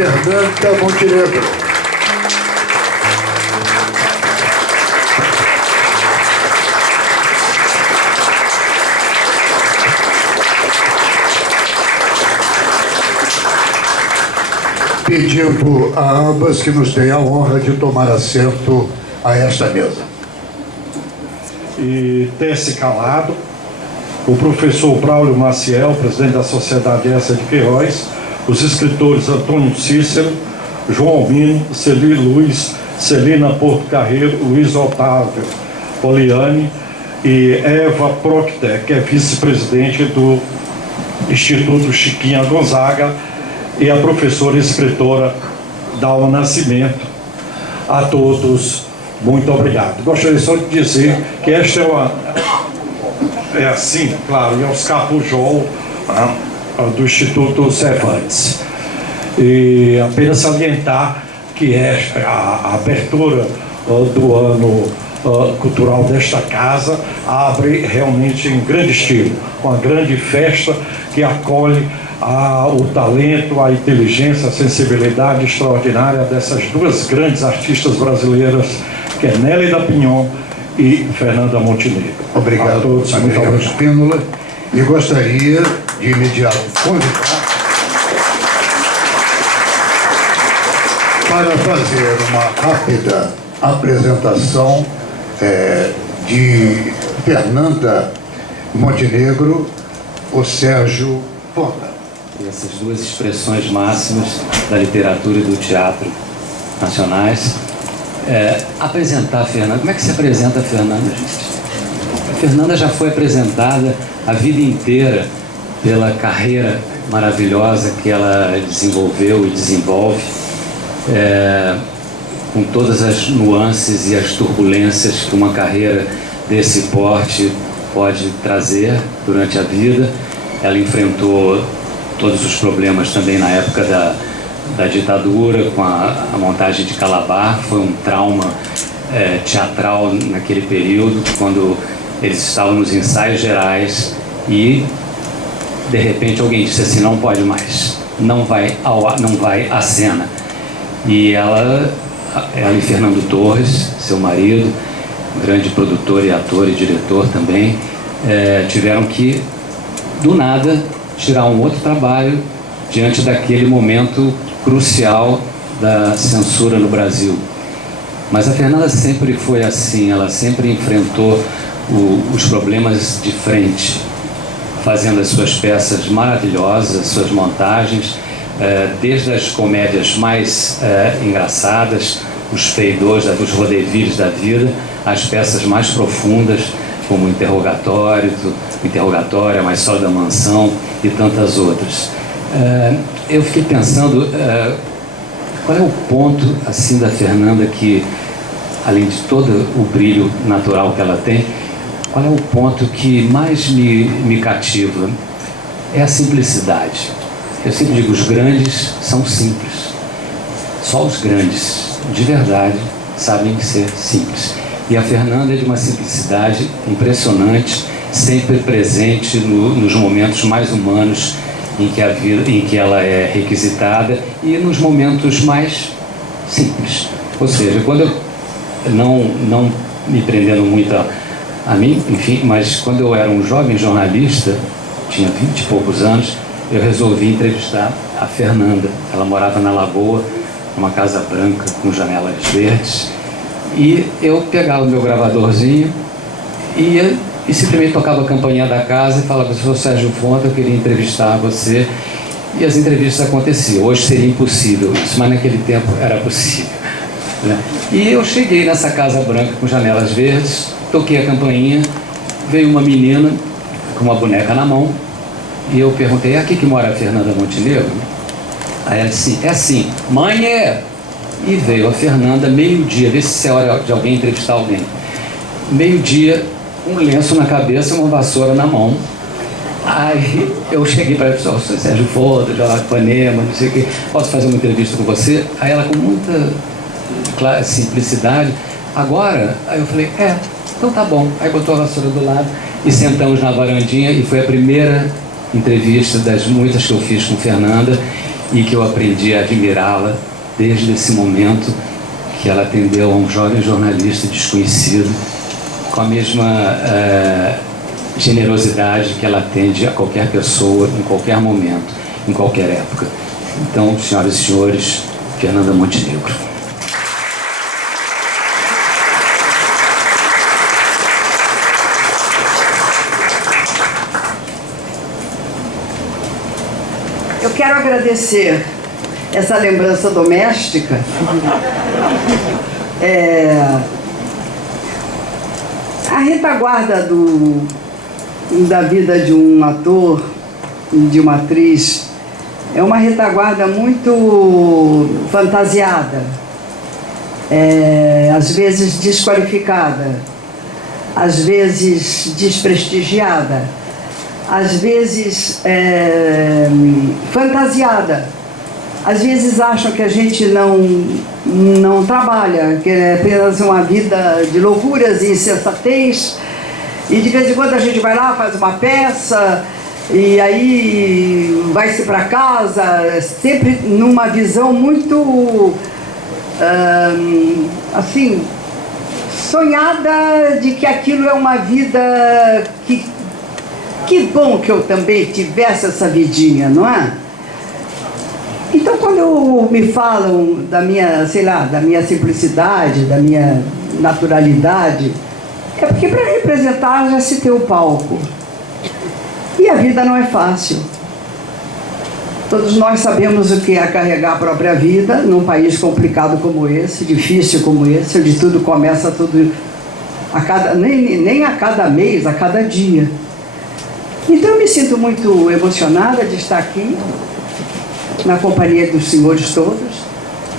Fernanda Montenegro. Pedindo a ambas que nos deem a honra de tomar assento a esta mesa. E ter-se calado, o professor Braulio Maciel, presidente da Sociedade Essa de Queiroz, os escritores Antônio Cícero, João Albino, Celi Luiz, Celina Porto Carreiro, Luiz Otávio Poliani e Eva Procter, que é vice-presidente do Instituto Chiquinha Gonzaga, e a professora e escritora Dalma Nascimento. A todos, muito obrigado. Gostaria só de dizer que esta é assim, claro, e Oscar Pujol, do Instituto Cervantes. E apenas salientar que a abertura do ano cultural desta casa abre realmente em grande estilo, uma grande festa que acolhe o talento, a inteligência, a sensibilidade extraordinária dessas duas grandes artistas brasileiras, que é Nélida Pinhon e Fernanda Montenegro. Obrigado a todos, muito obrigado, Espínola. E gostaria de imediato convidar para fazer uma rápida apresentação de Fernanda Montenegro, o Sérgio Fonda. E essas duas expressões máximas da literatura e do teatro nacionais. Apresentar a Fernanda. Como é que se apresenta a Fernanda, gente? A Fernanda já foi apresentada a vida inteira pela carreira maravilhosa que ela desenvolveu e desenvolve, com todas as nuances e as turbulências que uma carreira desse porte pode trazer durante a vida. Ela enfrentou todos os problemas também na época da ditadura, com a montagem de Calabar. Foi um trauma teatral naquele período, quando eles estavam nos ensaios gerais e de repente alguém disse assim: não pode mais, não vai à cena. E ela e Fernando Torres, seu marido, grande produtor e ator e diretor também, tiveram que do nada tirar um outro trabalho diante daquele momento crucial da censura no Brasil. Mas a Fernanda sempre foi assim, ela sempre enfrentou os problemas de frente, fazendo as suas peças maravilhosas, as suas montagens, desde as comédias mais engraçadas, os feidores, os vodevils da vida, as peças mais profundas, como Interrogatório, A Mais Sólida Mansão e tantas outras. Eu fiquei pensando, qual é o ponto assim da Fernanda que, além de todo o brilho natural que ela tem, qual é o ponto que mais me cativa? É a simplicidade. Eu sempre digo, os grandes são simples. Só os grandes, de verdade, sabem ser simples. E a Fernanda é de uma simplicidade impressionante, sempre presente nos momentos mais humanos em que ela é requisitada e nos momentos mais simples. Ou seja, quando eu, não me prendendo muito a mim, enfim, mas quando eu era um jovem jornalista, tinha 20 e poucos anos, eu resolvi entrevistar a Fernanda. Ela morava na Lagoa, numa casa branca com janelas verdes, e eu pegava o meu gravadorzinho, ia e simplesmente tocava a campainha da casa e falava: sou Sérgio Fonda, eu queria entrevistar você. E as entrevistas aconteciam. Hoje seria impossível isso, mas naquele tempo era possível, né? E eu cheguei nessa casa branca com janelas verdes, toquei a campainha, veio uma menina com uma boneca na mão, e eu perguntei: é aqui que mora a Fernanda Montenegro? Aí ela disse: é assim, mãe é. E veio a Fernanda, meio-dia, vê se é hora de alguém entrevistar alguém. Meio-dia, um lenço na cabeça e uma vassoura na mão. Aí eu cheguei para ela e disse: sou Sérgio Fonda, de Ipanema, não sei o que, posso fazer uma entrevista com você? Aí ela, com muita simplicidade: agora? Aí eu falei: então tá bom. Aí botou a vassoura do lado e sentamos na varandinha, e foi a primeira entrevista das muitas que eu fiz com Fernanda. e que eu aprendi a admirá-la desde esse momento que ela atendeu a um jovem jornalista desconhecido com a mesma generosidade que ela atende a qualquer pessoa, em qualquer momento, em qualquer época. Então, senhoras e senhores, Fernanda Montenegro. Eu quero agradecer essa lembrança doméstica. A retaguarda da vida de um ator e de uma atriz é uma retaguarda muito fantasiada, às vezes desqualificada, às vezes desprestigiada, às vezes fantasiada. Às vezes acham que a gente não trabalha, que é apenas uma vida de loucuras e insensatez, e de vez em quando a gente vai lá, faz uma peça, e aí vai-se para casa, sempre numa visão muito, assim, sonhada de que aquilo é uma vida que bom que eu também tivesse essa vidinha, não é? Então, quando me falam da minha, sei lá, da minha simplicidade, da minha naturalidade, é porque para representar já se tem o palco. E a vida não é fácil. Todos nós sabemos o que é carregar a própria vida num país complicado como esse, difícil como esse, onde tudo começa tudo nem a cada mês, a cada dia. Então eu me sinto muito emocionada de estar aqui, na companhia dos senhores todos,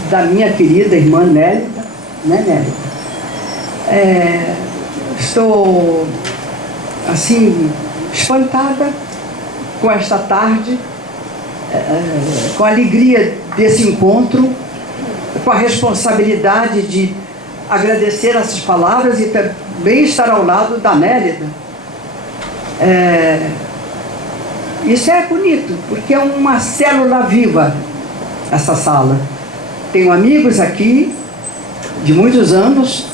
da minha querida irmã Nélida, né, Nélida? Estou, assim, espantada com esta tarde, com a alegria desse encontro, com a responsabilidade de agradecer essas palavras e também estar ao lado da Nélida. Isso é bonito, porque é uma célula viva, essa sala. Tenho amigos aqui, de muitos anos,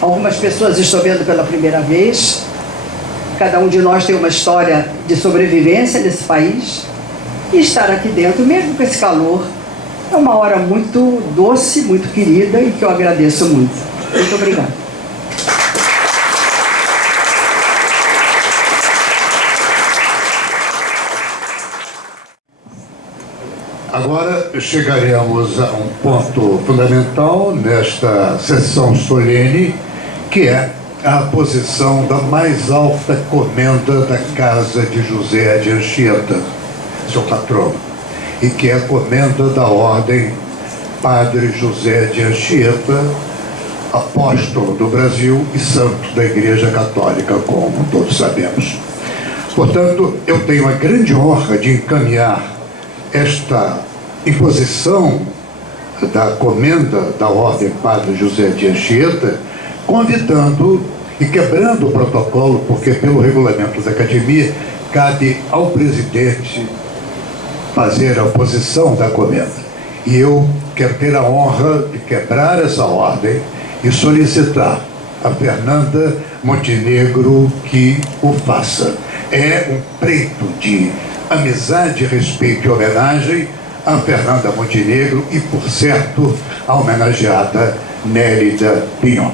algumas pessoas estou vendo pela primeira vez. Cada um de nós tem uma história de sobrevivência nesse país. E estar aqui dentro, mesmo com esse calor, é uma hora muito doce, muito querida e que eu agradeço muito. Muito obrigada. Agora chegaremos a um ponto fundamental nesta sessão solene, que é a posição da mais alta comenda da casa de José de Anchieta, seu patrono, e que é a comenda da Ordem Padre José de Anchieta, apóstolo do Brasil e santo da Igreja Católica, como todos sabemos. Portanto, eu tenho a grande honra de encaminhar esta imposição da comenda da Ordem Padre José de Anchieta, convidando e quebrando o protocolo, porque pelo regulamento da Academia cabe ao presidente fazer a oposição da comenda. E eu quero ter a honra de quebrar essa ordem e solicitar a Fernanda Montenegro que o faça. É um preito de amizade, respeito e homenagem a Fernanda Montenegro e, por certo, a homenageada Nélida Pinhon.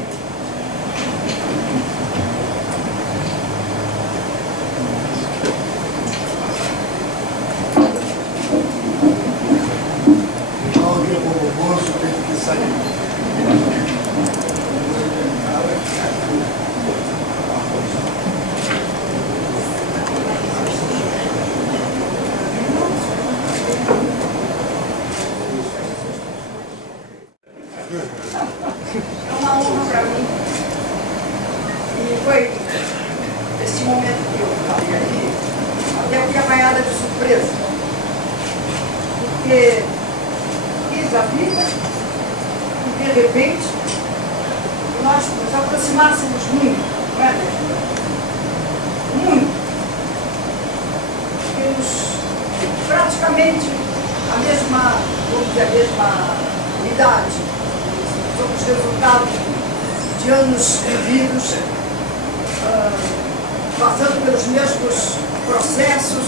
É uma honra para mim. E foi esse momento que eu falei ali, até fui apanhada de surpresa. Porque fiz a vida e de repente nós nos aproximássemos muito, não é? Muito. Temos praticamente vamos dizer, a mesma idade. Somos resultado de anos vividos, passando pelos mesmos processos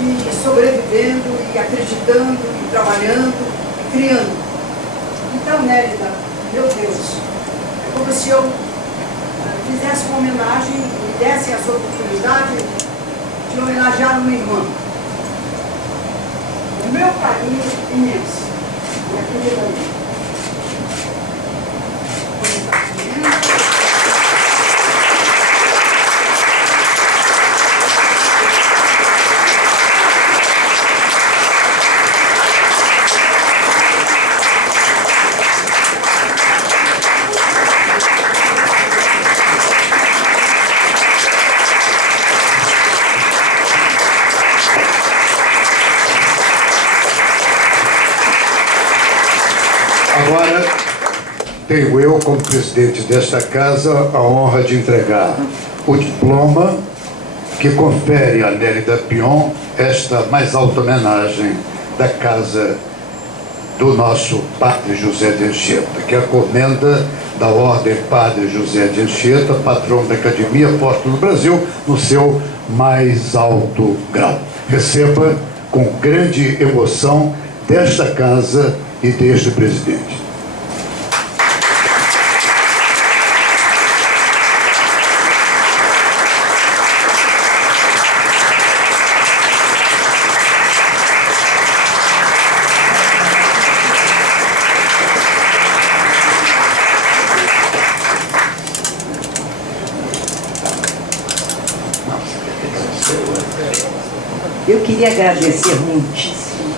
e sobrevivendo, e acreditando, e trabalhando, e criando. Então, Nélida, meu Deus, é como se eu fizesse uma homenagem e me desse essa oportunidade de homenagear uma irmã. O meu carinho imenso. Minha querida amiga. Agora, tenho eu, como presidente desta casa, a honra de entregar o diploma que confere a Nélida Pion esta mais alta homenagem da casa do nosso Padre José de Anchieta, que é a comenda da Ordem Padre José de Anchieta, patrão da Academia Apóstolo do Brasil, no seu mais alto grau. Receba com grande emoção desta casa e deste presidente. Eu queria agradecer muitíssimo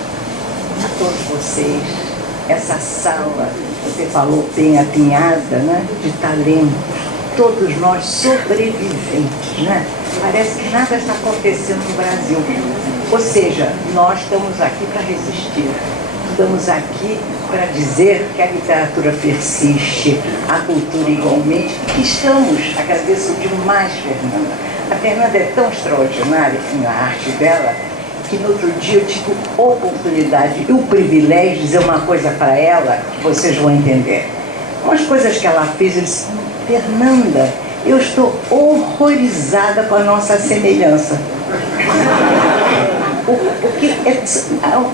a todos vocês, essa sala, você falou bem apinhada, né, de talentos, todos nós sobreviventes, né? Parece que nada está acontecendo no Brasil. Ou seja, nós estamos aqui para resistir, estamos aqui para dizer que a literatura persiste, a cultura igualmente, e que estamos, agradeço demais, Fernanda. A Fernanda é tão extraordinária na arte dela, que no outro dia eu tive oportunidade e o privilégio de dizer uma coisa para ela que vocês vão entender. Umas coisas que ela fez, eu disse, Fernanda, eu estou horrorizada com a nossa semelhança. O que é,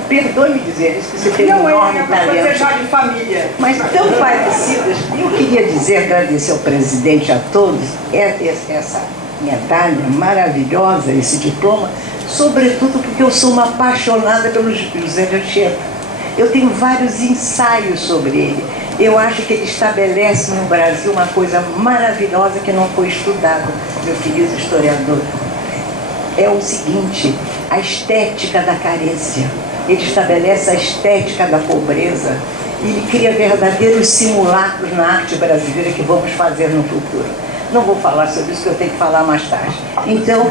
perdoe-me dizer isso, que você tem um enorme talento. Já de família. Mas tão parecidas. Eu queria dizer, agradecer ao presidente, a todos, essa medalha maravilhosa, esse diploma, sobretudo porque eu sou uma apaixonada pelo José de Anchieta. Eu tenho vários ensaios sobre ele. Eu acho que ele estabelece no Brasil uma coisa maravilhosa que não foi estudada, meu querido historiador. É o seguinte, a estética da carência. Ele estabelece a estética da pobreza. Ele cria verdadeiros simulacros na arte brasileira que vamos fazer no futuro. Não vou falar sobre isso, que eu tenho que falar mais tarde. Então,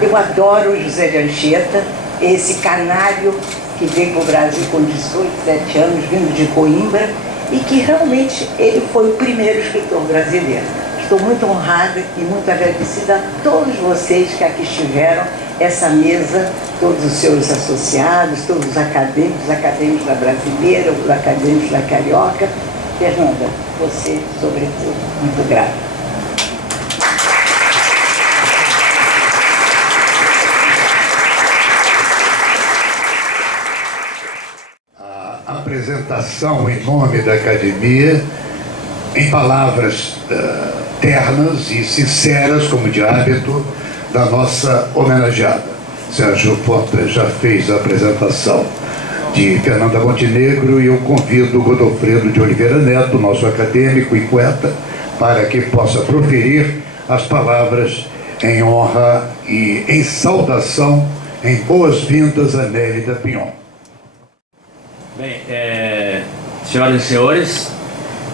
eu adoro o José de Anchieta, esse canário que veio para o Brasil com 18, 17 anos, vindo de Coimbra, e que realmente ele foi o primeiro escritor brasileiro. Estou muito honrada e muito agradecida a todos vocês que aqui estiveram, essa mesa, todos os seus associados, todos os acadêmicos da Brasileira, os acadêmicos da Carioca. Fernanda, você, sobretudo, muito grata. Apresentação em nome da Academia, em palavras ternas e sinceras, como de hábito, da nossa homenageada. Sérgio Porta já fez a apresentação de Fernanda Montenegro e eu convido Godofredo de Oliveira Neto, nosso acadêmico e poeta, para que possa proferir as palavras em honra e em saudação, em boas-vindas a Nélida Pion. Bem, senhoras e senhores,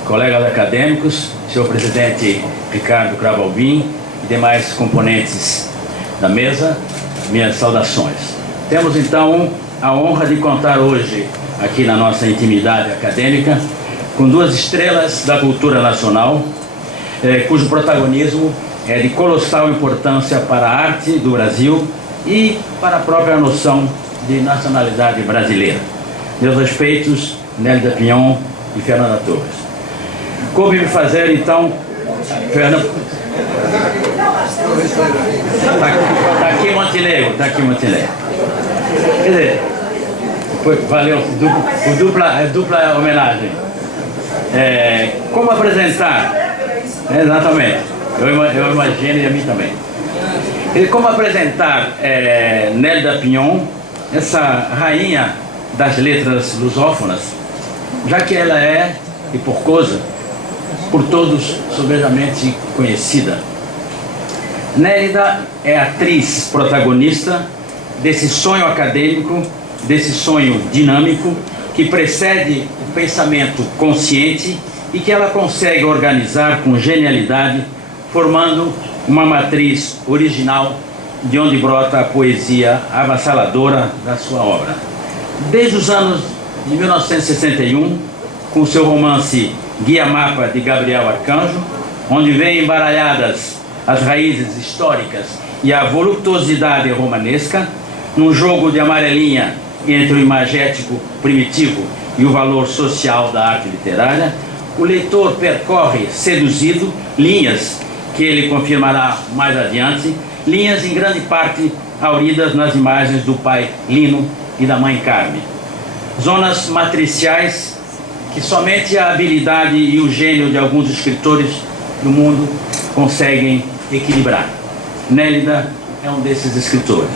colegas acadêmicos, senhor presidente Ricardo Cravo Albim e demais componentes da mesa, minhas saudações. Temos então a honra de contar hoje, aqui na nossa intimidade acadêmica, com duas estrelas da cultura nacional, cujo protagonismo é de colossal importância para a arte do Brasil e para a própria noção de nacionalidade brasileira. Meus respeitos, Nélida Pinhon e Fernanda Torres. Coube-me fazer, então, Fernanda... Está aqui Montenegro, está aqui Montenegro. Quer dizer, valeu, dupla homenagem. Como apresentar? Exatamente, eu imagino e a mim também. Como apresentar Nélida Pinhon, essa rainha das letras lusófonas, já que ela é, e por causa, por todos sobejamente conhecida. Nélida é atriz protagonista desse sonho acadêmico, desse sonho dinâmico, que precede o pensamento consciente e que ela consegue organizar com genialidade, formando uma matriz original de onde brota a poesia avassaladora da sua obra. Desde os anos de 1961, com seu romance Guia Mapa de Gabriel Arcanjo, onde vêm embaralhadas as raízes históricas e a voluptuosidade romanesca, num jogo de amarelinha entre o imagético primitivo e o valor social da arte literária, o leitor percorre, seduzido, linhas que ele confirmará mais adiante, linhas em grande parte hauridas nas imagens do pai Lino e da mãe Carme. Zonas matriciais que somente a habilidade e o gênio de alguns escritores do mundo conseguem equilibrar. Nélida é um desses escritores.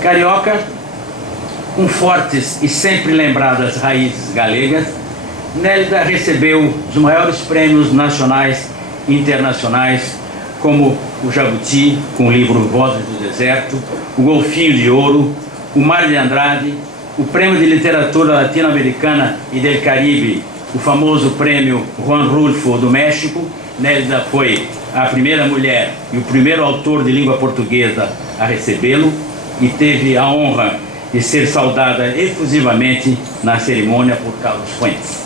Carioca, com fortes e sempre lembradas raízes galegas, Nélida recebeu os maiores prêmios nacionais e internacionais, como o Jabuti, com o livro Vozes do Deserto, o Golfinho de Ouro, o Mário de Andrade, o Prêmio de Literatura Latino-Americana e del Caribe, o famoso Prêmio Juan Rulfo do México. Nélida foi a primeira mulher e o primeiro autor de língua portuguesa a recebê-lo e teve a honra de ser saudada efusivamente na cerimônia por Carlos Fuentes.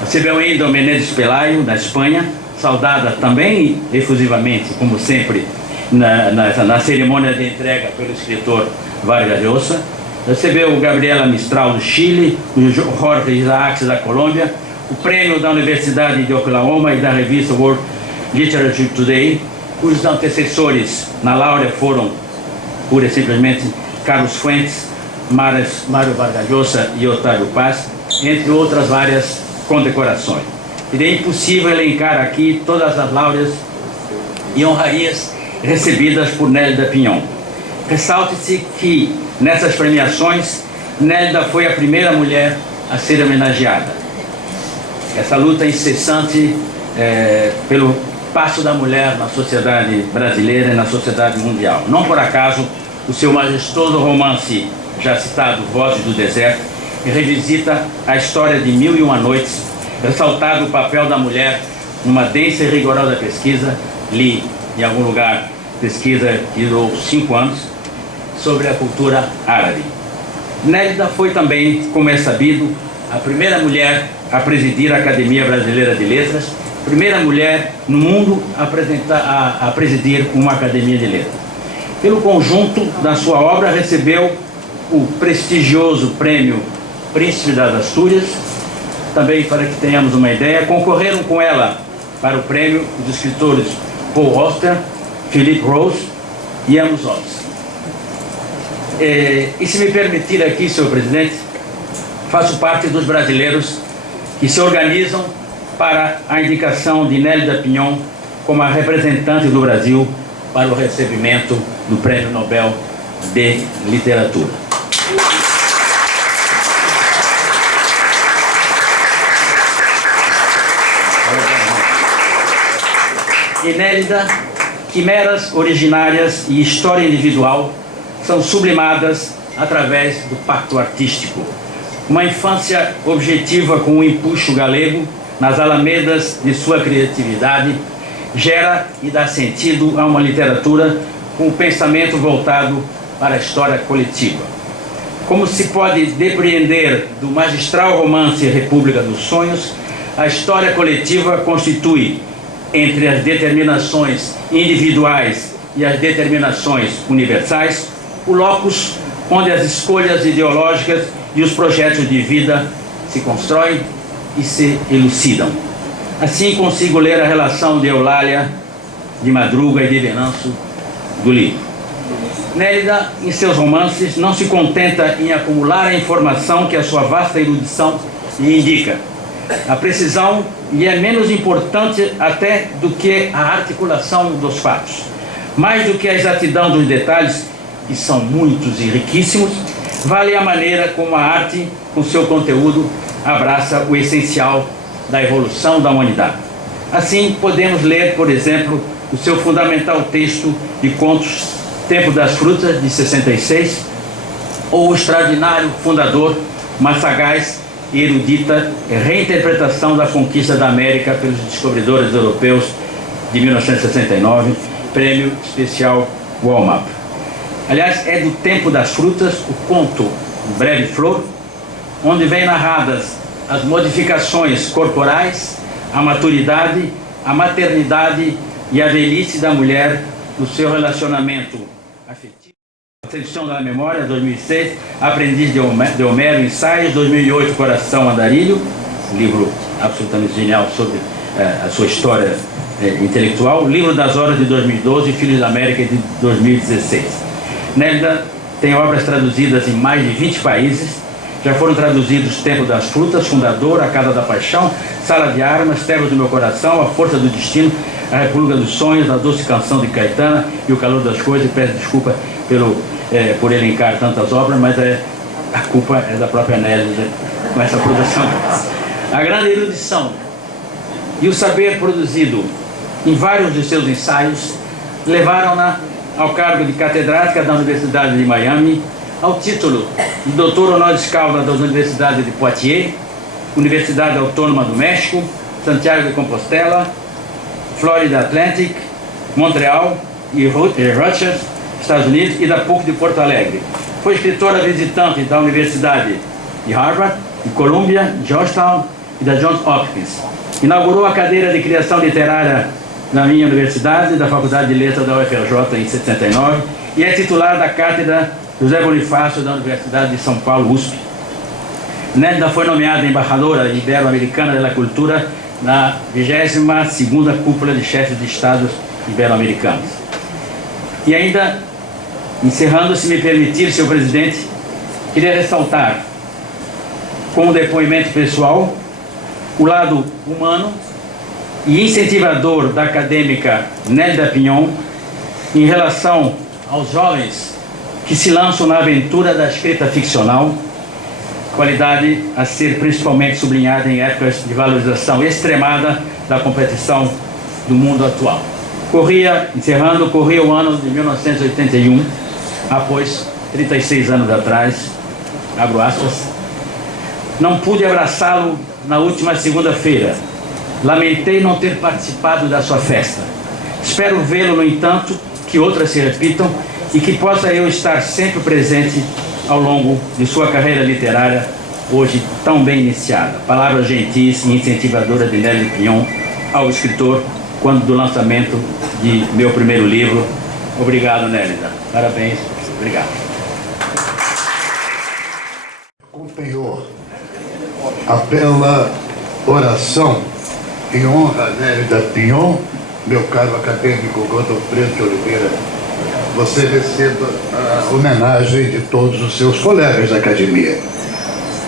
Recebeu ainda o Menéndez Pelayo, da Espanha, saudada também efusivamente, como sempre, na cerimônia de entrega pelo escritor Vargas Llosa. Recebeu o Gabriela Mistral do Chile, o Jorge Isaacs da Colômbia, o prêmio da Universidade de Oklahoma e da revista World Literature Today, cujos antecessores na Laurea foram, pura e simplesmente, Carlos Fuentes, Mário Vargas Llosa e Otávio Paz, entre outras várias condecorações. Seria impossível elencar aqui todas as laureas e honrarias recebidas por Nélida Pinhon. Ressalte-se que, nessas premiações, Nélida foi a primeira mulher a ser homenageada. Essa luta incessante pelo passo da mulher na sociedade brasileira e na sociedade mundial. Não por acaso, o seu majestoso romance, já citado, Vozes do Deserto, revisita a história de 1001 Noites, ressaltado o papel da mulher numa densa e rigorosa pesquisa, li em algum lugar, pesquisa que durou 5 anos, sobre a cultura árabe. Nélida foi também, como é sabido, a primeira mulher a presidir a Academia Brasileira de Letras, primeira mulher no mundo a presidir uma Academia de Letras. Pelo conjunto da sua obra, recebeu o prestigioso Prêmio Príncipe das Astúrias. Também, para que tenhamos uma ideia, concorreram com ela para o prêmio os escritores Paul Auster, Philip Rose e Amos Oz. E se me permitir aqui, senhor presidente, faço parte dos brasileiros que se organizam para a indicação de Nélida Pinhon como a representante do Brasil para o recebimento do Prêmio Nobel de Literatura. E Nélida, quimeras originárias e história individual são sublimadas através do pacto artístico. Uma infância objetiva com um empuxo galego nas alamedas de sua criatividade gera e dá sentido a uma literatura com o pensamento voltado para a história coletiva. Como se pode depreender do magistral romance República dos Sonhos, a história coletiva constitui, entre as determinações individuais e as determinações universais, o locus onde as escolhas ideológicas e os projetos de vida se constroem e se elucidam. Assim consigo ler a relação de Eulália, de Madruga e de Venâncio do livro. Nélida, em seus romances, não se contenta em acumular a informação que a sua vasta erudição lhe indica. A precisão lhe é menos importante até do que a articulação dos fatos. Mais do que a exatidão dos detalhes, que são muitos e riquíssimos, vale a maneira como a arte, com seu conteúdo, abraça o essencial da evolução da humanidade. Assim, podemos ler, por exemplo, o seu fundamental texto de contos Tempo das Frutas, de 66, ou o extraordinário fundador, mas sagaz e erudita reinterpretação da conquista da América pelos descobridores europeus de 1969, prêmio especial Walmap. Aliás, é do Tempo das Frutas o conto Breve Flor, onde vem narradas as modificações corporais, a maturidade, a maternidade e a velhice da mulher no seu relacionamento afetivo. Sedução da Memória, 2006, Aprendiz de Homero, Ensaios, 2008, Coração Andarilho, livro absolutamente genial sobre a sua história intelectual, Livro das Horas, de 2012, Filhos da América, de 2016. Nélida tem obras traduzidas em mais de 20 países, já foram traduzidos Tempo das Frutas, Fundador, A Casa da Paixão, Sala de Armas, Terras do Meu Coração, A Força do Destino, A República dos Sonhos, A Doce Canção de Caetana e O Calor das Coisas. Peço desculpa por elencar tantas obras, mas a culpa é da própria Nélida com essa produção. A grande erudição e o saber produzido em vários de seus ensaios levaram-na ao cargo de catedrática da Universidade de Miami, ao título de doutor honoris causa das Universidades de Poitiers, Universidade Autônoma do México, Santiago de Compostela, Florida Atlantic, Montreal e Rutgers, Estados Unidos, e da PUC de Porto Alegre. Foi escritora visitante da Universidade de Harvard, de Columbia, Georgetown e da Johns Hopkins. Inaugurou a cadeira de criação literária na minha universidade, da Faculdade de Letras da UFRJ em 79, e é titular da cátedra José Bonifácio da Universidade de São Paulo, USP. Nélida foi nomeada embaixadora ibero-americana da cultura na 22ª Cúpula de Chefes de Estados Ibero-Americanos. E ainda, encerrando, se me permitir, senhor presidente, queria ressaltar, com um depoimento pessoal, o lado humano e incentivador da acadêmica Nélida Pinhon em relação aos jovens que se lançam na aventura da escrita ficcional, qualidade a ser principalmente sublinhada em épocas de valorização extremada da competição do mundo atual. Corria o ano de 1981, após 36 anos atrás, abro aspas, não pude abraçá-lo na última segunda-feira. Lamentei não ter participado da sua festa. Espero vê-lo, no entanto, que outras se repitam e que possa eu estar sempre presente ao longo de sua carreira literária, hoje tão bem iniciada. Palavras gentis e incentivadoras de Nélida Pinhon ao escritor, quando do lançamento de meu primeiro livro. Obrigado, Nélida. Parabéns. Obrigado. Acompanhou a bela oração em honra a Nélida Pinhon, meu caro acadêmico Godofredo de Oliveira. Você receba a homenagem de todos os seus colegas da academia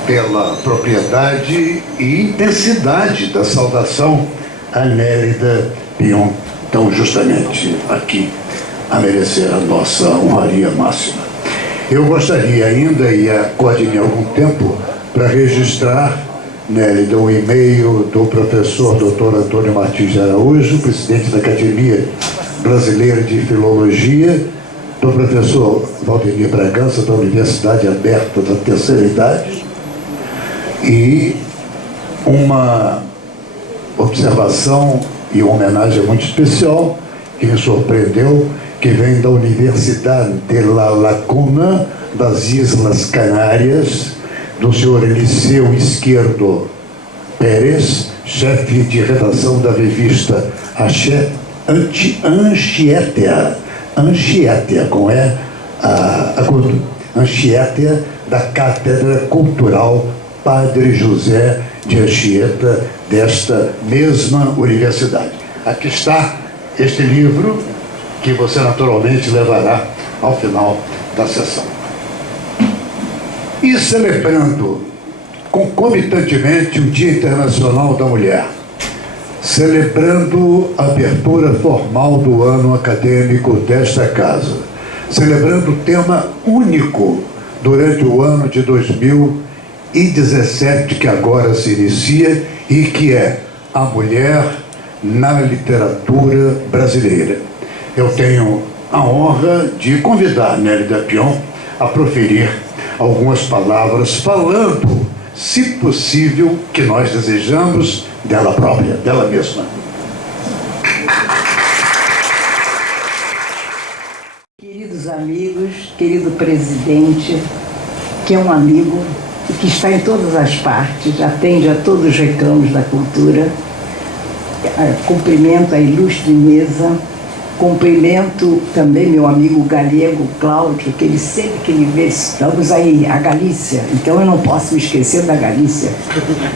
pela propriedade e intensidade da saudação a Nélida Pinhon, tão justamente aqui a merecer a nossa honraria máxima. Eu gostaria ainda, e acorde-me algum tempo, para registrar, Nélida, o e-mail do professor Dr. Antônio Martins de Araújo, presidente da Academia Brasileira de Filologia, do professor Valdemir Bragança, da Universidade Aberta da Terceira Idade, e uma observação e uma homenagem muito especial que me surpreendeu, que vem da Universidade de La Laguna, das Islas Canárias, do senhor Eliseu Izquierdo Pérez, chefe de redação da revista Anchieta, com E agudo, Anchieta da Cátedra Cultural Padre José de Anchieta, desta mesma universidade. Aqui está este livro, que você naturalmente levará ao final da sessão. E celebrando concomitantemente o Dia Internacional da Mulher, celebrando a abertura formal do ano acadêmico desta casa, celebrando o tema único durante o ano de 2017, que agora se inicia, e que é a mulher na literatura brasileira. Eu tenho a honra de convidar Nelly Dapion a proferir algumas palavras, falando, se possível, que nós desejamos dela própria, dela mesma. Queridos amigos, querido presidente, que é um amigo e que está em todas as partes, atende a todos os reclamos da cultura, cumprimento a ilustre mesa, cumprimento também meu amigo galego Cláudio, que ele sempre que me vê, estamos aí, a Galícia, então eu não posso me esquecer da Galícia,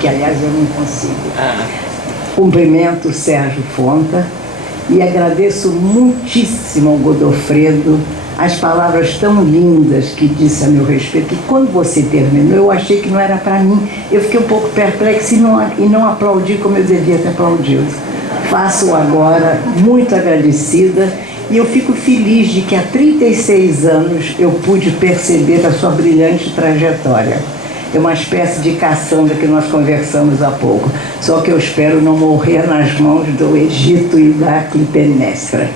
que aliás eu não consigo. Cumprimento o Sérgio Fonta e agradeço muitíssimo ao Godofredo as palavras tão lindas que disse a meu respeito, que quando você terminou eu achei que não era para mim, eu fiquei um pouco perplexa e não aplaudi como eu devia ter aplaudido. Faço agora, muito agradecida, e eu fico feliz de que há 36 anos eu pude perceber a sua brilhante trajetória. É uma espécie de caçamba que nós conversamos há pouco, só que eu espero não morrer nas mãos do Egito e da Clitemnestra.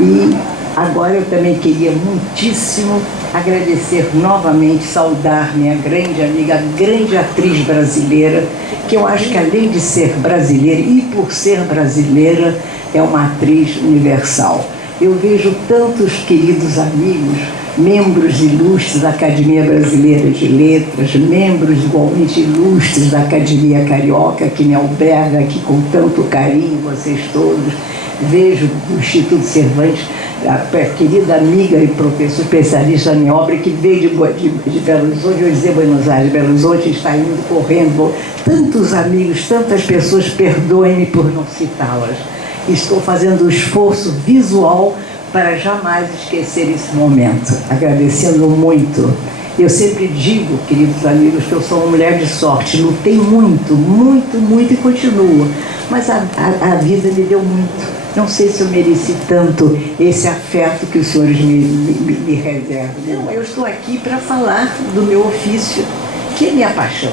E agora eu também queria muitíssimo agradecer novamente, saudar minha grande amiga, grande atriz brasileira, que eu acho que além de ser brasileira e por ser brasileira, é uma atriz universal. Eu vejo tantos queridos amigos, membros ilustres da Academia Brasileira de Letras, membros igualmente ilustres da Academia Carioca, que me alberga aqui com tanto carinho, vocês todos. Vejo do Instituto Cervantes, a querida amiga e professor especialista em obra, que veio de Belo Horizonte, eu ia dizer Buenos Aires, Belo Horizonte, está indo correndo. Tantos amigos, tantas pessoas, perdoem-me por não citá-las. Estou fazendo um esforço visual para jamais esquecer esse momento, agradecendo muito. Eu sempre digo, queridos amigos, que eu sou uma mulher de sorte, lutei muito, muito, muito e continuo, mas a vida me deu muito. Não sei se eu mereci tanto esse afeto que os senhores me reservam. Não, eu estou aqui para falar do meu ofício, que é minha paixão.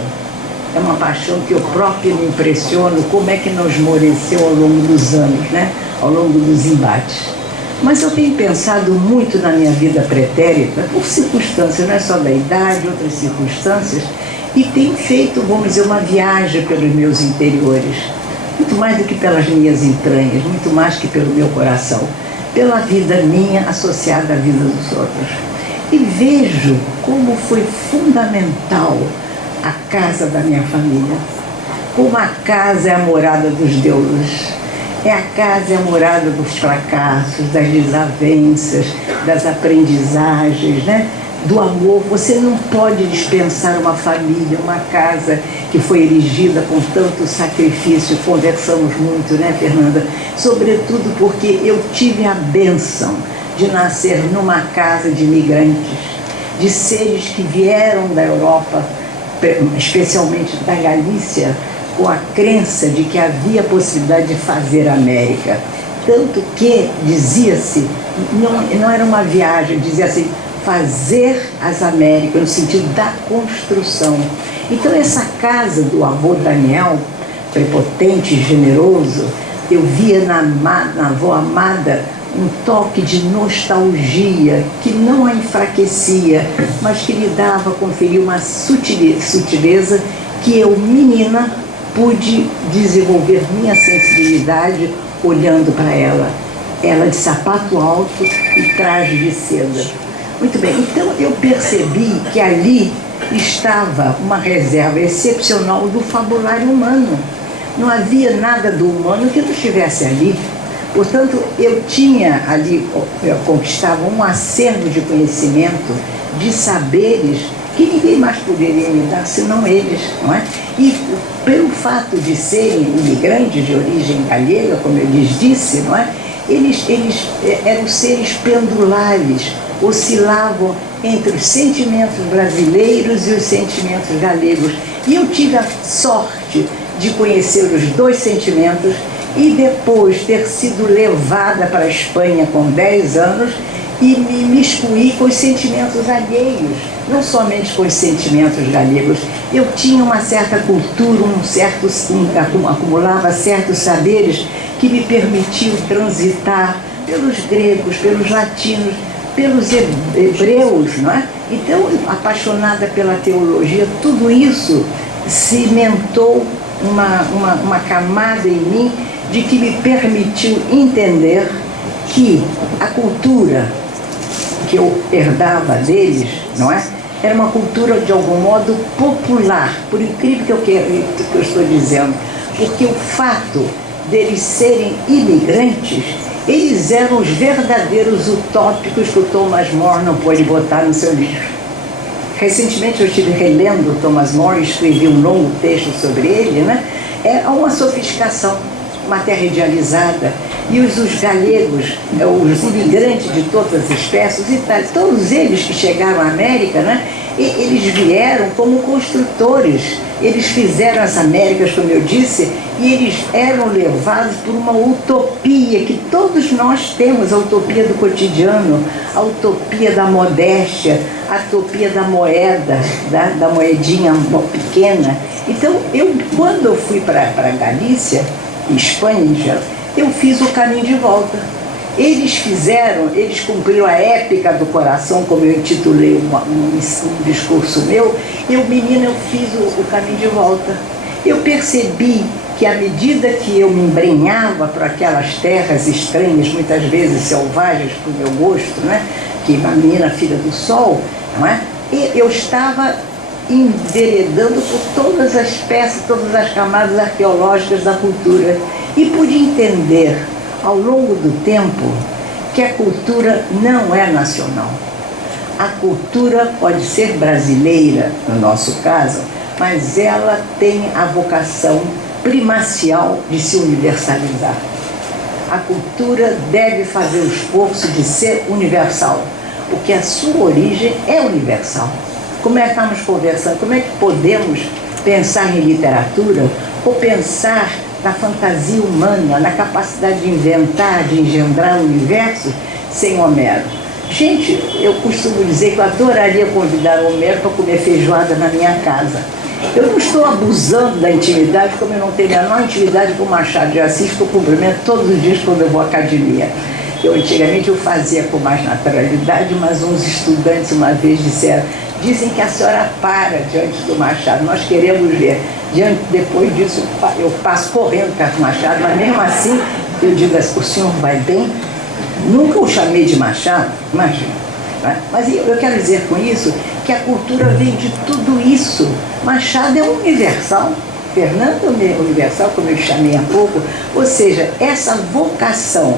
É uma paixão que eu própria me impressiono, como é que não esmoreceu ao longo dos anos, né? Ao longo dos embates. Mas eu tenho pensado muito na minha vida pretérita, por circunstâncias, não é só da idade, outras circunstâncias, e tenho feito, vamos dizer, uma viagem pelos meus interiores, muito mais do que pelas minhas entranhas, muito mais que pelo meu coração, pela vida minha associada à vida dos outros. E vejo como foi fundamental a casa da minha família, como a casa é a morada dos deuses. É a casa, é a morada dos fracassos, das desavenças, das aprendizagens, né? Do amor. Você não pode dispensar uma família, uma casa que foi erigida com tanto sacrifício. Conversamos muito, né, Fernanda? Sobretudo porque eu tive a bênção de nascer numa casa de imigrantes, de seres que vieram da Europa, especialmente da Galícia, com a crença de que havia possibilidade de fazer a América. Tanto que dizia-se, não era uma viagem, dizia assim, fazer as Américas, no sentido da construção. Então essa casa do avô Daniel, prepotente e generoso, eu via na avó amada um toque de nostalgia que não a enfraquecia, mas que lhe dava, conferia uma sutileza que eu, menina, pude desenvolver minha sensibilidade olhando para ela. Ela de sapato alto e traje de seda. Muito bem, então eu percebi que ali estava uma reserva excepcional do fabulário humano. Não havia nada do humano que não estivesse ali. Portanto, eu tinha ali, eu conquistava um acervo de conhecimento de saberes que ninguém mais poderia me dar senão eles, não é? E pelo fato de serem imigrantes de origem gallega, como eu lhes disse, não é? Eles eram seres pendulares, oscilavam entre os sentimentos brasileiros e os sentimentos galegos. E eu tive a sorte de conhecer os dois sentimentos e depois ter sido levada para a Espanha com 10 anos e me imiscuir com os sentimentos alheios, não somente com os sentimentos galegos. Eu tinha uma certa cultura, acumulava certos saberes que me permitiam transitar pelos gregos, pelos latinos, pelos hebreus, não é? Então, apaixonada pela teologia, tudo isso cimentou uma camada em mim de que me permitiu entender que a cultura que eu herdava deles, não é? Era uma cultura, de algum modo, popular, por incrível que eu estou dizendo, porque o fato deles serem imigrantes, eles eram os verdadeiros utópicos que o Thomas More não pôde botar no seu livro. Recentemente eu estive relendo o Thomas More e escrevi um longo texto sobre ele, né? É uma sofisticação, uma terra idealizada, e os galegos, os imigrantes de todas as espécies, todos eles que chegaram à América, né? Eles vieram como construtores, eles fizeram as Américas, como eu disse, e eles eram levados por uma utopia que todos nós temos, a utopia do cotidiano, a utopia da modéstia, a utopia da moeda, da moedinha pequena. Então, quando eu fui para Galícia, Espanha em geral, eu fiz o caminho de volta. Eles cumpriram a épica do coração, como eu intitulei um discurso meu, eu fiz o caminho de volta. Eu percebi que à medida que eu me embrenhava por aquelas terras estranhas, muitas vezes selvagens para o meu gosto, né? Que a menina filha do sol, não é? E eu estava enveredando por todas as peças, todas as camadas arqueológicas da cultura, e pude entender ao longo do tempo que a cultura não é nacional. A cultura pode ser brasileira, no nosso caso, mas ela tem a vocação primacial de se universalizar. A cultura deve fazer o esforço de ser universal, porque a sua origem é universal. Como é que estamos conversando? Como é que podemos pensar em literatura ou pensar na fantasia humana, na capacidade de inventar, de engendrar o universo sem Homero? Gente, eu costumo dizer que eu adoraria convidar o Homero para comer feijoada na minha casa. Eu não estou abusando da intimidade, como eu não tenho a menor intimidade com o Machado de Assis, que eu cumprimento todos os dias quando eu vou à academia. Antigamente eu fazia com mais naturalidade, mas uns estudantes uma vez dizem que a senhora para diante do Machado, nós queremos ver. Depois disso eu passo correndo perto do Machado, mas mesmo assim eu digo assim, o senhor vai bem? Nunca o chamei de Machado, imagina. Mas eu quero dizer com isso que a cultura vem de tudo isso. Machado é universal, Fernando é universal, como eu chamei há pouco, ou seja, essa vocação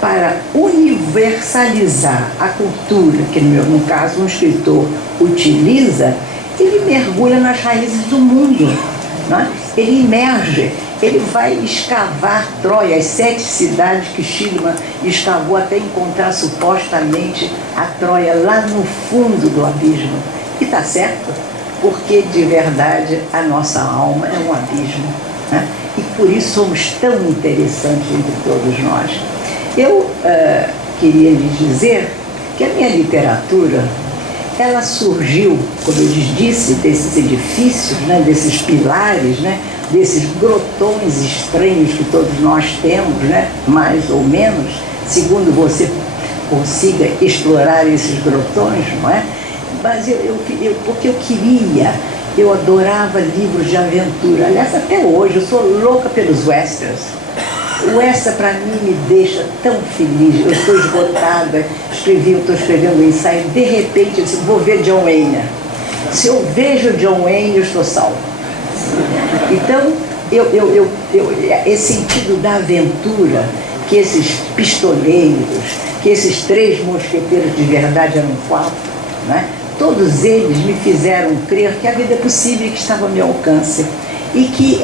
para universalizar a cultura, que no caso um escritor utiliza, ele mergulha nas raízes do mundo, não é? Ele emerge, ele vai escavar Troia, as 7 cidades que Schliemann escavou até encontrar supostamente a Troia lá no fundo do abismo. E está certo, porque de verdade a nossa alma é um abismo, né? E por isso somos tão interessantes entre todos nós. Eu queria lhes dizer que a minha literatura, ela surgiu, como eu lhes disse, desses edifícios, né, desses pilares, né, desses grotões estranhos que todos nós temos, né, mais ou menos, segundo você consiga explorar esses grotões, não é? Mas porque eu adorava livros de aventura. Aliás, até hoje, eu sou louca pelos westerns. O western, para mim, me deixa tão feliz. Eu estou esgotada, estou escrevendo um ensaio, de repente eu disse, vou ver John Wayne. Se eu vejo John Wayne, eu estou salvo. Então, esse sentido da aventura, que esses pistoleiros, que esses 3 mosqueteiros de verdade eram 4, né? todos eles me fizeram crer que a vida é possível e que estava ao meu alcance. E que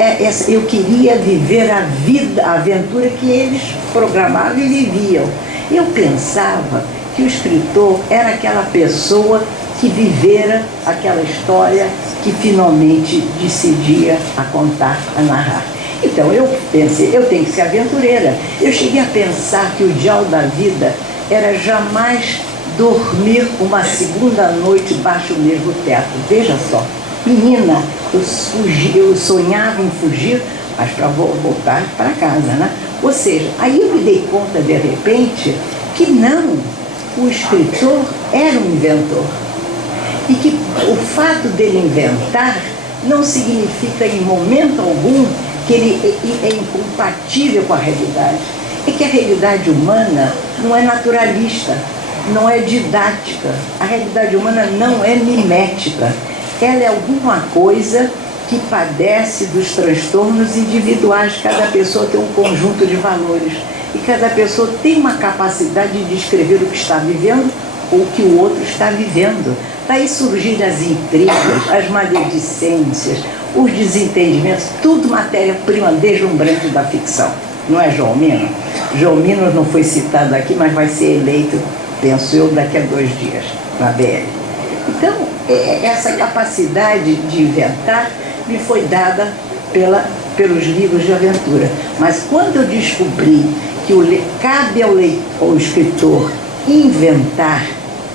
eu queria viver a vida, a aventura que eles programavam e viviam. Eu pensava que o escritor era aquela pessoa que vivera aquela história que finalmente decidia a contar, a narrar. Então eu pensei, eu tenho que ser aventureira. Eu cheguei a pensar que o ideal da vida era jamais dormir uma segunda noite baixo o mesmo teto. Veja só, menina, eu sonhava em fugir, mas para voltar para casa, né? Ou seja, aí eu me dei conta de repente que não, o escritor era um inventor. E que o fato dele inventar não significa em momento algum que ele é incompatível com a realidade. É que a realidade humana não é naturalista, não é didática. A realidade humana não é mimética. Ela é alguma coisa que padece dos transtornos individuais. Cada pessoa tem um conjunto de valores. E cada pessoa tem uma capacidade de descrever o que está vivendo ou o que o outro está vivendo. Daí surgirem as intrigas, as maledicências, os desentendimentos, tudo matéria-prima deslumbrante da ficção. Não é João Mino? João Mino não foi citado aqui, mas vai ser eleito, penso eu, daqui a 2 dias, na BL. Então, essa capacidade de inventar me foi dada pelos livros de aventura. Mas quando eu descobri que cabe ao escritor inventar,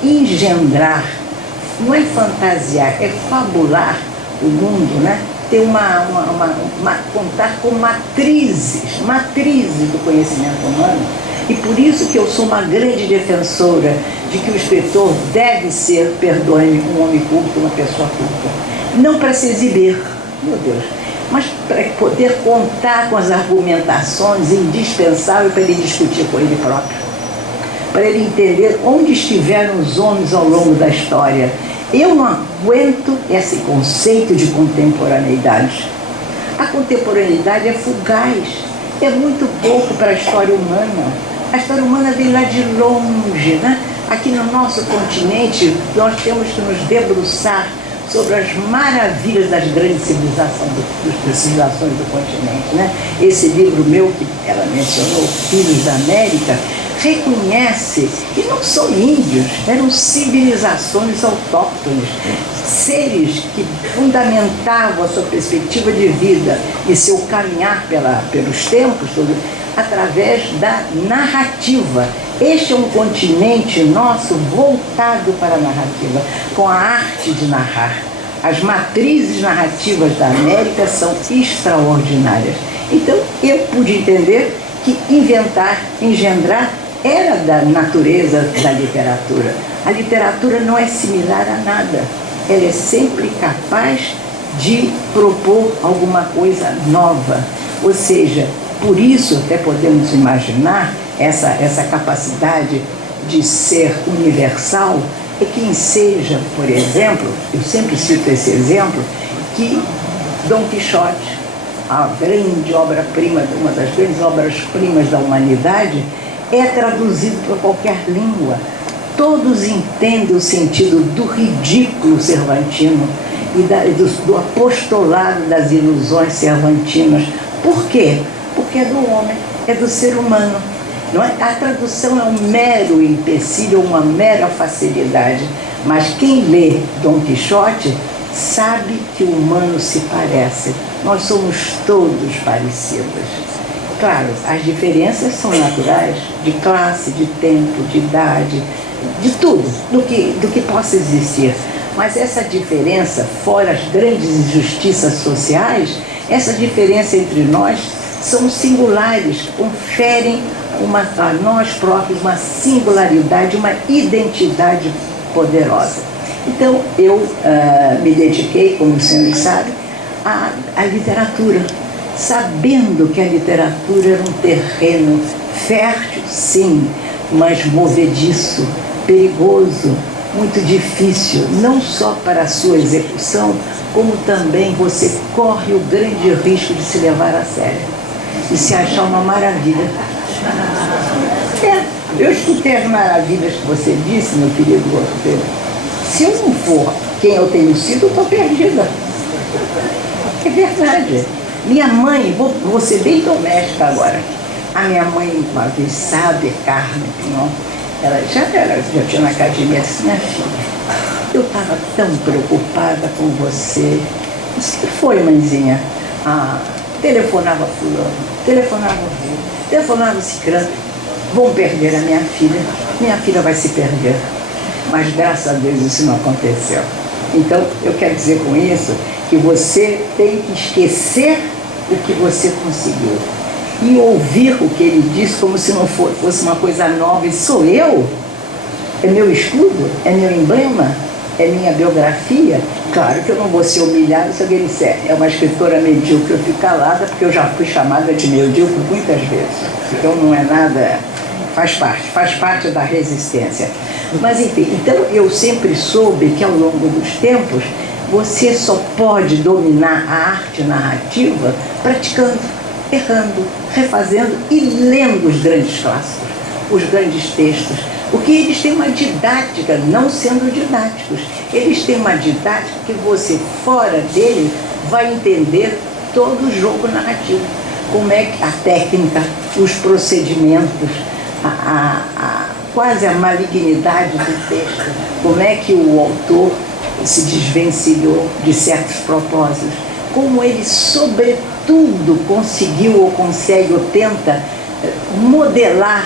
engendrar, não é fantasiar, é fabular o mundo, né? Ter contar com matrizes do conhecimento humano. E por isso que eu sou uma grande defensora de que o escritor deve ser, perdoe-me, um homem culto, uma pessoa culta. Não para se exibir, meu Deus, mas para poder contar com as argumentações indispensáveis para ele discutir com ele próprio, para ele entender onde estiveram os homens ao longo da história. Eu não aguento esse conceito de contemporaneidade. A contemporaneidade é fugaz, é muito pouco para a história humana. A história humana vem lá de longe, né? Aqui no nosso continente, nós temos que nos debruçar sobre as maravilhas das grandes civilizações do continente, né? Esse livro meu, que ela mencionou, Filhos da América, reconhece que não são índios, eram civilizações autóctones, seres que fundamentavam a sua perspectiva de vida e seu caminhar pelos tempos, através da narrativa. Este é um continente nosso voltado para a narrativa, com a arte de narrar. As matrizes narrativas da América são extraordinárias. Então, eu pude entender que inventar, engendrar, era da natureza da literatura. A literatura não é similar a nada. Ela é sempre capaz de propor alguma coisa nova. Ou seja, por isso até podemos imaginar essa capacidade de ser universal, é quem seja, por exemplo, eu sempre cito esse exemplo, que Dom Quixote, a grande obra-prima, uma das grandes obras-primas da humanidade, é traduzido para qualquer língua. Todos entendem o sentido do ridículo cervantino e do apostolado das ilusões cervantinas. Por quê? Porque é do homem, é do ser humano. Não é? A tradução é um mero empecilho, uma mera facilidade. Mas quem lê Dom Quixote sabe que o humano se parece. Nós somos todos parecidos. Claro, as diferenças são naturais, de classe, de tempo, de idade, de tudo, do que possa existir. Mas essa diferença, fora as grandes injustiças sociais, essa diferença entre nós são singulares, conferem a nós próprios uma singularidade, uma identidade poderosa. Então, eu me dediquei, como os senhores sabem, à literatura, sabendo que a literatura era um terreno fértil, sim, mas movediço, perigoso, muito difícil, não só para a sua execução, como também você corre o grande risco de se levar a sério e se achar uma maravilha. Eu escutei as maravilhas que você disse, meu querido Pedro. Se eu não for quem eu tenho sido, eu estou perdida. É verdade. Minha mãe, vou ser bem doméstica agora. A minha mãe, uma vez, sabe, Carmen Pinhon, ela já tinha na academia, disse: minha filha, eu estava tão preocupada com você. Disse: que foi, mãezinha? Telefonava fulano, telefonava fulano, telefonava ciclano. Vão perder a minha filha vai se perder. Mas graças a Deus isso não aconteceu. Então eu quero dizer com isso que você tem que esquecer o que você conseguiu e ouvir o que ele disse como se não fosse uma coisa nova. E sou eu? É meu escudo? É meu emblema? É minha biografia? Claro que eu não vou ser humilhada se alguém disser: é uma escritora medíocre. Eu fico calada porque eu já fui chamada de medíocre muitas vezes. Então não é nada, faz parte da resistência. Mas enfim, então eu sempre soube que ao longo dos tempos você só pode dominar a arte narrativa praticando, errando, refazendo e lendo os grandes clássicos, os grandes textos. Porque eles têm uma didática, não sendo didáticos. Eles têm uma didática que você, fora dele, vai entender todo o jogo narrativo. Como é que a técnica, os procedimentos, quase a malignidade do texto. Como é que o autor se desvencilhou de certos propósitos. Como ele, sobretudo, conseguiu ou consegue ou tenta modelar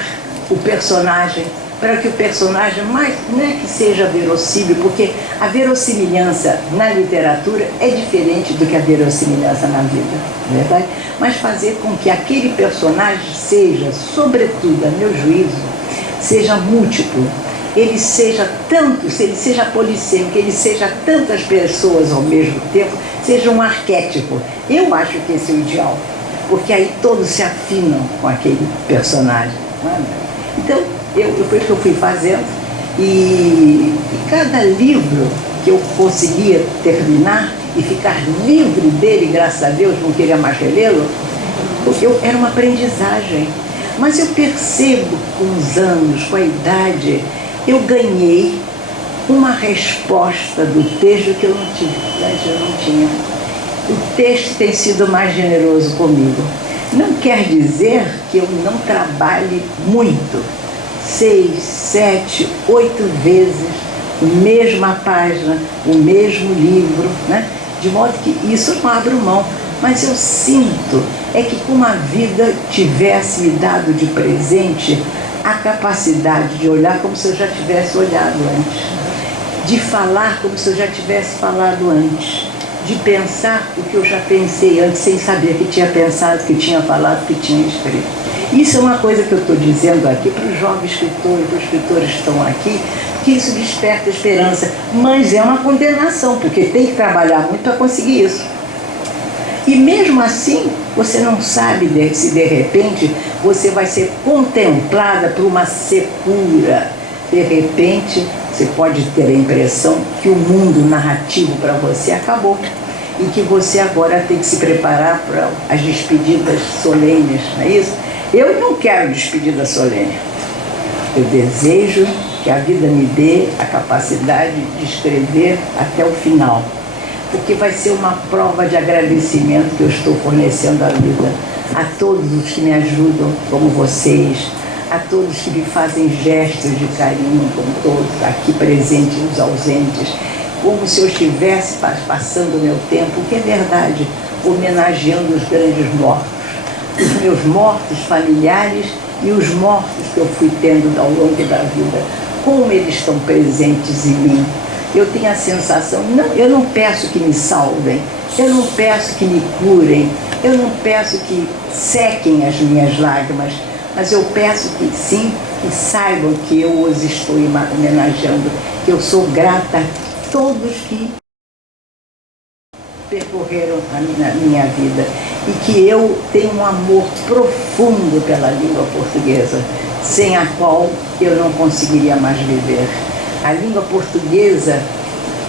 o personagem, para que o personagem não é que seja verossímil, porque a verossimilhança na literatura é diferente do que a verossimilhança na vida, não é verdade? Mas fazer com que aquele personagem seja, sobretudo, a meu juízo, seja múltiplo, ele seja tantos, ele seja polissêmico, ele seja tantas pessoas ao mesmo tempo, seja um arquétipo. Eu acho que esse é o ideal, porque aí todos se afinam com aquele personagem, não é? Então, foi o que eu fui fazendo, e cada livro que eu conseguia terminar e ficar livre dele, graças a Deus, não queria mais relê-lo, porque era uma aprendizagem. Mas eu percebo, com os anos, com a idade, eu ganhei uma resposta do texto que eu não tinha. O texto tem sido mais generoso comigo. Não quer dizer que eu não trabalhe muito, 6, 7, 8 vezes, a mesma página, o mesmo livro, né? De modo que isso eu não abro mão. Mas eu sinto que como a vida tivesse me dado de presente a capacidade de olhar como se eu já tivesse olhado antes, de falar como se eu já tivesse falado antes, de pensar o que eu já pensei antes, sem saber que tinha pensado, que tinha falado, que tinha escrito. Isso é uma coisa que eu estou dizendo aqui para os jovens escritores, para os escritores que estão aqui, que isso desperta esperança, mas é uma condenação, porque tem que trabalhar muito para conseguir isso. E mesmo assim, você não sabe se de repente você vai ser contemplada por uma secura. De repente, você pode ter a impressão que o mundo narrativo para você acabou e que você agora tem que se preparar para as despedidas solenes, não é isso? Eu não quero despedida solene. Eu desejo que a vida me dê a capacidade de escrever até o final, porque vai ser uma prova de agradecimento que eu estou fornecendo à vida, a todos os que me ajudam, como vocês, a todos que me fazem gestos de carinho, como todos aqui presentes e os ausentes, como se eu estivesse passando o meu tempo, que é verdade, homenageando os grandes mortos, os meus mortos familiares e os mortos que eu fui tendo ao longo da vida, como eles estão presentes em mim. Eu tenho a sensação, eu não peço que me salvem, eu não peço que me curem, eu não peço que sequem as minhas lágrimas, mas eu peço que sim, que saibam que eu os estou homenageando, que eu sou grata a todos que percorreram a minha vida e que eu tenho um amor profundo pela língua portuguesa, sem a qual eu não conseguiria mais viver. A língua portuguesa,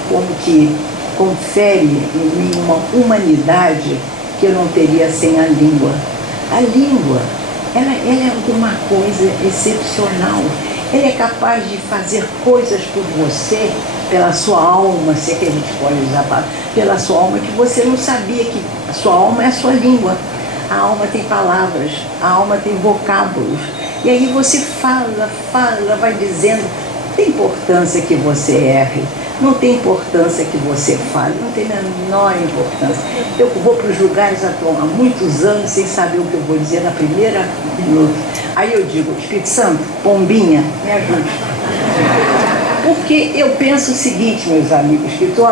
como que confere em mim uma humanidade que eu não teria sem a língua. A língua, ela é alguma coisa excepcional. Ela é capaz de fazer coisas por você pela sua alma, se é que a gente pode usar a palavra, pela sua alma, que você não sabia que a sua alma é a sua língua. A alma tem palavras, a alma tem vocábulos. E aí você fala, vai dizendo. Não tem importância que você erre, não tem importância que você fale, não tem a menor importância. Eu vou para os lugares há muitos anos sem saber o que eu vou dizer na primeira minuto. Aí eu digo, Espírito Santo, pombinha, me ajude. Porque eu penso o seguinte, meus amigos, que estou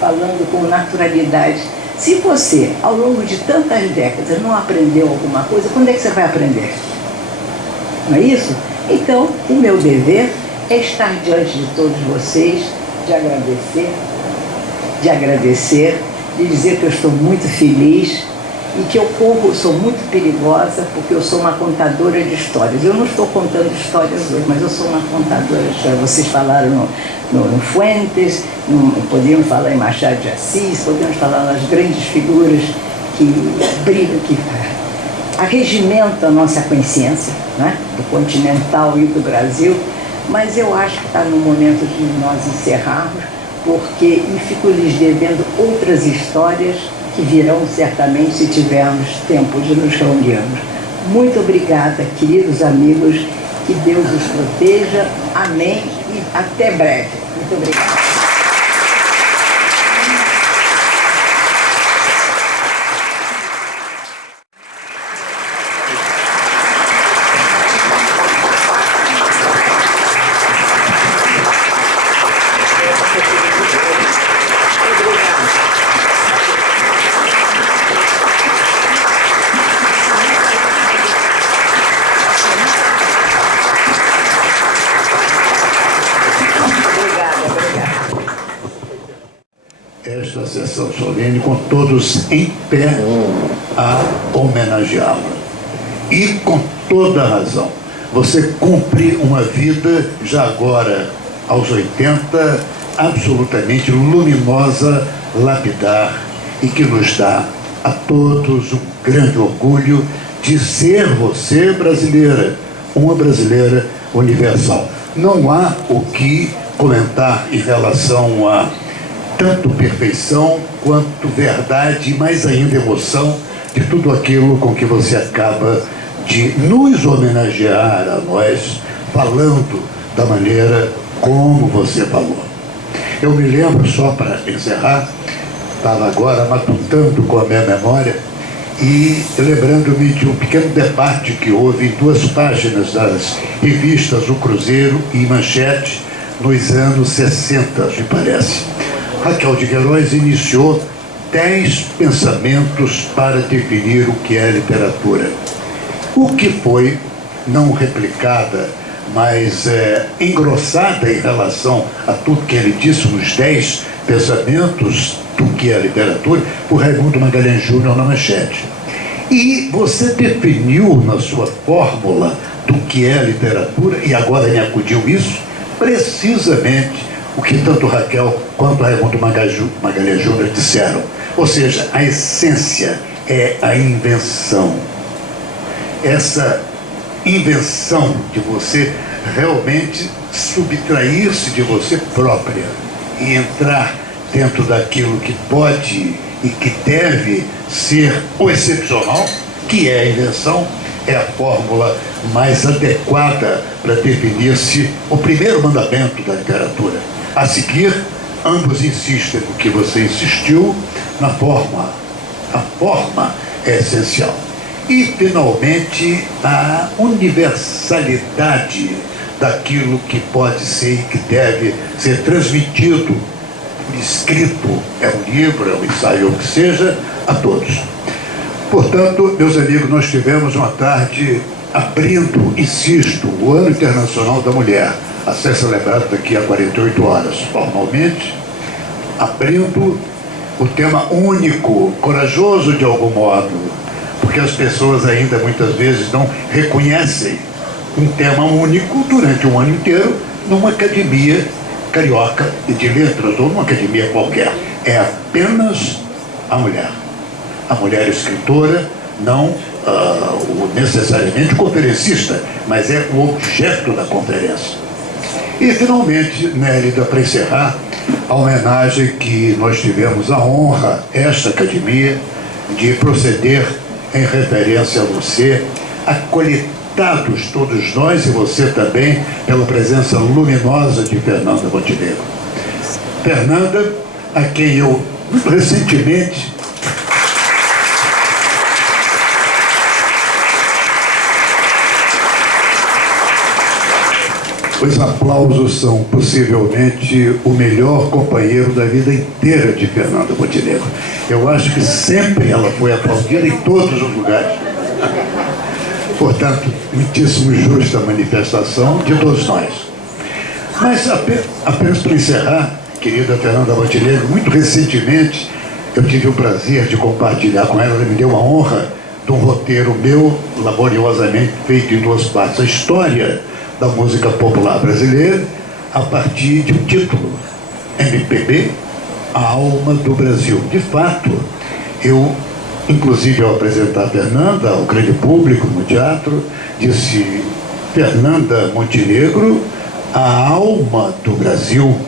falando com naturalidade. Se você, ao longo de tantas décadas, não aprendeu alguma coisa, quando é que você vai aprender? Não é isso? Então, o meu dever é estar diante de todos vocês, de agradecer, de dizer que eu estou muito feliz e que eu sou muito perigosa porque eu sou uma contadora de histórias. Eu não estou contando histórias hoje, mas eu sou uma contadora de histórias. Vocês falaram no Fuentes, podíamos falar em Machado de Assis, podíamos falar nas grandes figuras que brilham, que arregimentam a nossa consciência, né? Do continental e do Brasil. Mas eu acho que está no momento de nós encerrarmos, porque fico lhes devendo outras histórias que virão certamente se tivermos tempo de nos reunirmos. Muito obrigada, queridos amigos, que Deus os proteja. Amém e até breve. Muito obrigada. Esta sessão solene com todos em pé a homenageá-la. E com toda a razão. Você cumpre uma vida, já agora aos 80, absolutamente luminosa, lapidar, e que nos dá a todos um grande orgulho de ser você brasileira, uma brasileira universal. Não há o que comentar em relação a tanto perfeição quanto verdade, e mais ainda emoção de tudo aquilo com que você acaba de nos homenagear a nós, falando da maneira como você falou. Eu me lembro, só para encerrar, estava agora matutando com a minha memória e lembrando-me de um pequeno debate que houve em 2 páginas das revistas O Cruzeiro e Manchete nos anos 60, me parece. Raquel de Queiroz iniciou 10 pensamentos para definir o que é literatura. O que foi, não replicada, mas engrossada em relação a tudo que ele disse nos 10 pensamentos do que é literatura, por Raimundo Magalhães Júnior na Manchete. E você definiu na sua fórmula do que é literatura, e agora me acudiu isso, precisamente o que tanto Raquel quanto Raimundo Magalhães Júnior disseram. Ou seja, a essência é a invenção. Essa invenção de você realmente subtrair-se de você própria e entrar dentro daquilo que pode e que deve ser o excepcional, que é a invenção, é a fórmula mais adequada para definir-se o primeiro mandamento da literatura. A seguir, ambos insistem no que você insistiu, na forma. A forma é essencial. E, finalmente, a universalidade daquilo que pode ser e que deve ser transmitido por escrito, é um livro, é um ensaio, ou o que seja, a todos. Portanto, meus amigos, nós tivemos uma tarde abrindo, insisto, o Ano Internacional da Mulher, a ser celebrado daqui a 48 horas, formalmente, abrindo o tema único, corajoso de algum modo, porque as pessoas ainda muitas vezes não reconhecem um tema único durante um ano inteiro numa academia carioca de letras ou numa academia qualquer. É apenas a mulher escritora, não necessariamente conferencista, mas é o objeto da conferência. E finalmente, Nélida, para encerrar, a homenagem que nós tivemos a honra, esta academia, de proceder em referência a você, acolhetados todos nós e você também, pela presença luminosa de Fernanda Montenegro. Fernanda, a quem eu recentemente os aplausos são possivelmente o melhor companheiro da vida inteira de Fernanda Montenegro. Eu acho que sempre ela foi aplaudida em todos os lugares. Portanto, muitíssimo justa a manifestação de todos nós. Mas apenas para encerrar, querida Fernanda Montenegro, muito recentemente eu tive o prazer de compartilhar com ela, ela me deu a honra de um roteiro meu, laboriosamente feito em 2 partes. A história da música popular brasileira a partir de um título, MPB, a alma do Brasil. De fato, eu, inclusive ao apresentar a Fernanda ao grande público no teatro, disse: Fernanda Montenegro, a alma do Brasil,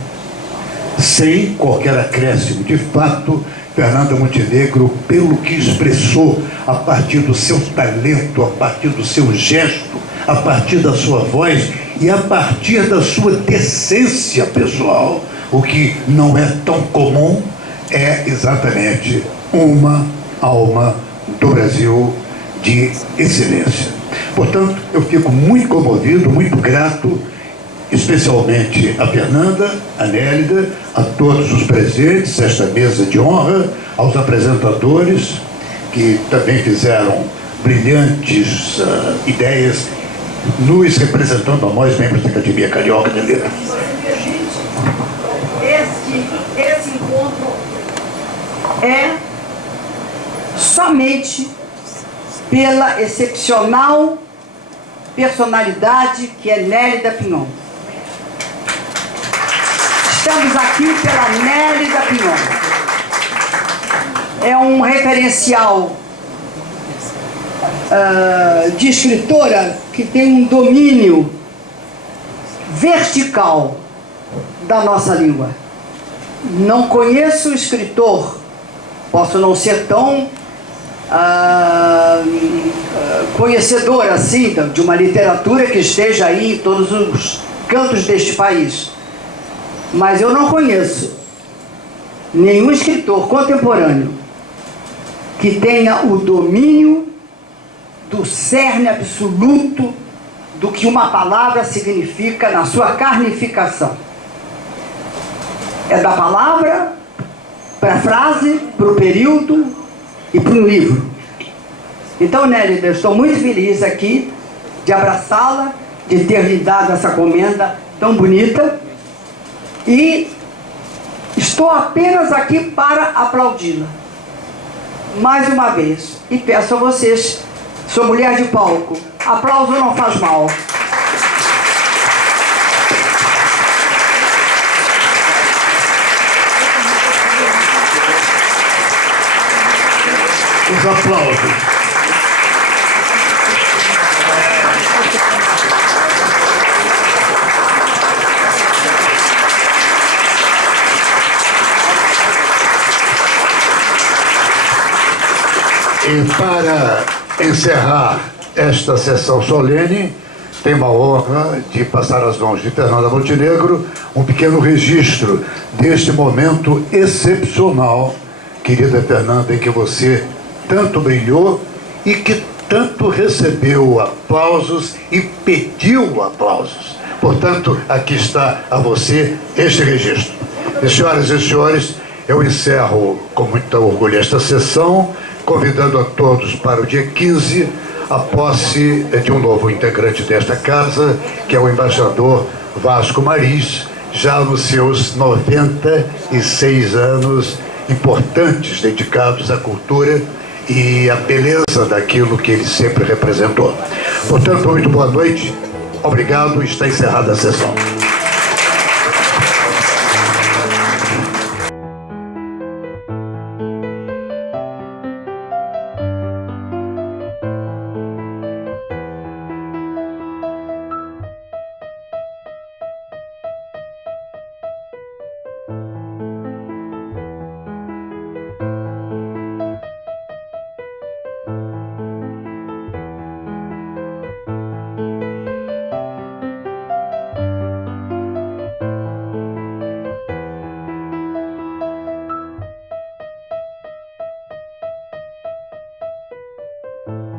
sem qualquer acréscimo. De fato, Fernanda Montenegro, pelo que expressou a partir do seu talento, a partir do seu gesto, a partir da sua voz e a partir da sua decência pessoal, o que não é tão comum, é exatamente uma alma do Brasil de excelência. Portanto, eu fico muito comovido, muito grato, especialmente a Fernanda, a Nélida, a todos os presentes, esta mesa de honra, aos apresentadores, que também fizeram brilhantes ideias, nos representando a nós, membros da Academia Carioca de Letras. Esse encontro é somente pela excepcional personalidade que é Nélida Pinhon. Estamos aqui pela Nélida Pinhon. É um referencial de escritora que tem um domínio vertical da nossa língua. Não conheço escritor, posso não ser tão conhecedor assim de uma literatura que esteja aí em todos os cantos deste país, mas eu não conheço nenhum escritor contemporâneo que tenha o domínio do cerne absoluto do que uma palavra significa na sua carnificação. É da palavra para a frase, para o período e para um livro. Então, Nélida, eu estou muito feliz aqui de abraçá-la, de ter lhe dado essa comenda tão bonita, e estou apenas aqui para aplaudi-la mais uma vez, e peço a vocês, sou mulher de palco, aplauso não faz mal. Os aplausos. E para encerrar esta sessão solene, tenho a honra de passar às mãos de Fernanda Montenegro um pequeno registro deste momento excepcional, querida Fernanda, em que você tanto brilhou e que tanto recebeu aplausos e pediu aplausos. Portanto, aqui está a você este registro. E, senhoras e senhores, eu encerro com muito orgulho esta sessão, convidando a todos para o dia 15, a posse de um novo integrante desta casa, que é o embaixador Vasco Mariz, já nos seus 96 anos importantes dedicados à cultura e à beleza daquilo que ele sempre representou. Portanto, muito boa noite, obrigado, está encerrada a sessão. Música